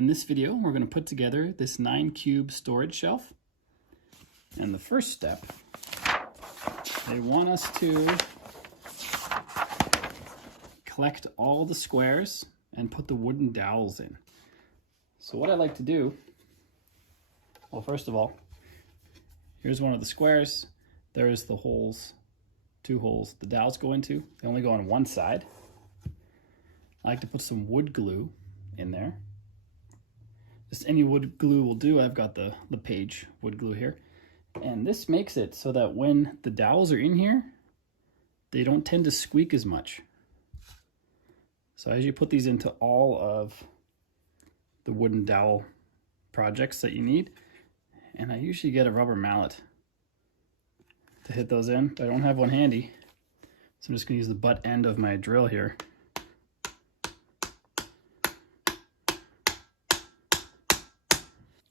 In this video, we're going to put together this 9-cube storage shelf. And the first step, they want us to collect all the squares and put the wooden dowels in. So what I like to do, well, first of all, here's one of the squares. There's the holes, 2 holes the dowels go into. They only go on one side. I like to put some wood glue in there. Just any wood glue will do. I've got the Page wood glue here. And this makes it so that when the dowels are in here, they don't tend to squeak as much. So as you put these into all of the wooden dowel projects that you need, and I usually get a rubber mallet to hit those in, but I don't have one handy. So I'm just gonna use the butt end of my drill here.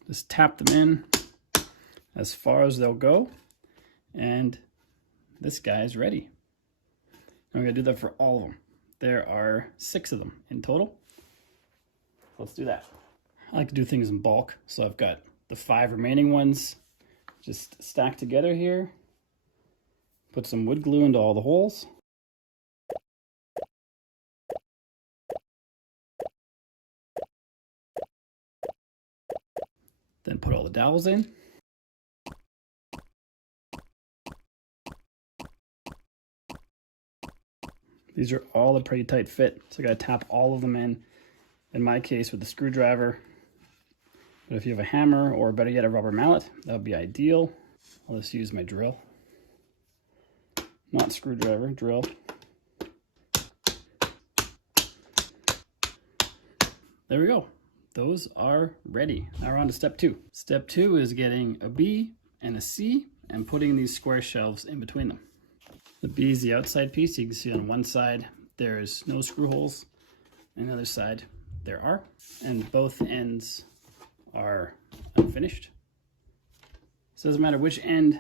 Just tap them in as far as they'll go, and this guy is ready. I'm gonna do that for all of them. There are 6 of them in total. Let's do that. I like to do things in bulk, so I've got the 5 remaining ones just stacked together here. Put some wood glue into all the holes. Then put all the dowels in. These are all a pretty tight fit, so I gotta tap all of them in my case with the screwdriver. But if you have a hammer, or better yet, a rubber mallet, that would be ideal. I'll just use my drill. Not screwdriver, drill. There we go. Those are ready. Now we're on to step 2. Step 2 is getting a B and a C and putting these square shelves in between them. The B is the outside piece. You can see on one side there's no screw holes, and the other side there are, and both ends are unfinished. So it doesn't matter which end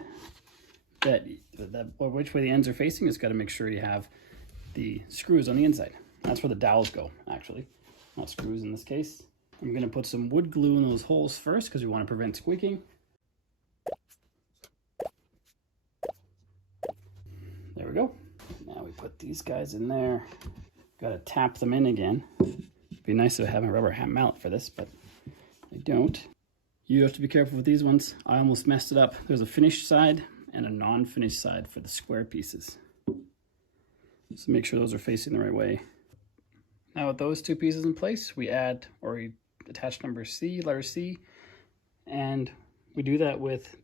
or which way the ends are facing. It's got to make sure you have the screws on the inside. That's where the dowels go, actually, not screws in this case. I'm going to put some wood glue in those holes first because we want to prevent squeaking. There we go. Now we put these guys in there. Got to tap them in again. It'd be nice to have a rubber mallet for this, but I don't. You have to be careful with these ones. I almost messed it up. There's a finished side and a non-finished side for the square pieces. So make sure those are facing the right way. Now with those 2 pieces in place, we attach number C, letter C, and we do that with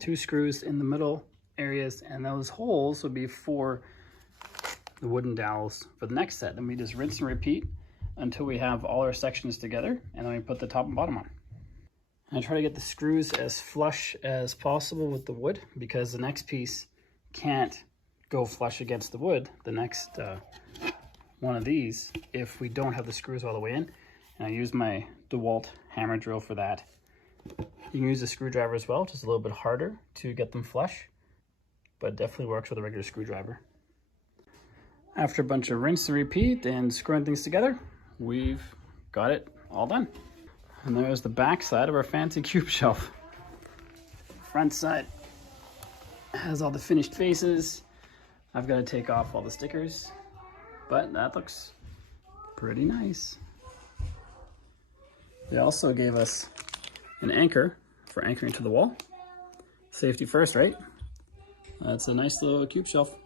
2 screws in the middle areas, and those holes will be for the wooden dowels for the next set. Then we just rinse and repeat until we have all our sections together, and then we put the top and bottom on. I try to get the screws as flush as possible with the wood because the next piece can't go flush against the wood, the next one of these, if we don't have the screws all the way in. And I use my DeWalt hammer drill for that. You can use a screwdriver as well, just a little bit harder to get them flush, but it definitely works with a regular screwdriver. After a bunch of rinse and repeat and screwing things together, we've got it all done. And there's the back side of our fancy cube shelf. Front side has all the finished faces. I've got to take off all the stickers, but that looks pretty nice. They also gave us an anchor for anchoring to the wall. Safety first, right? That's a nice little cube shelf.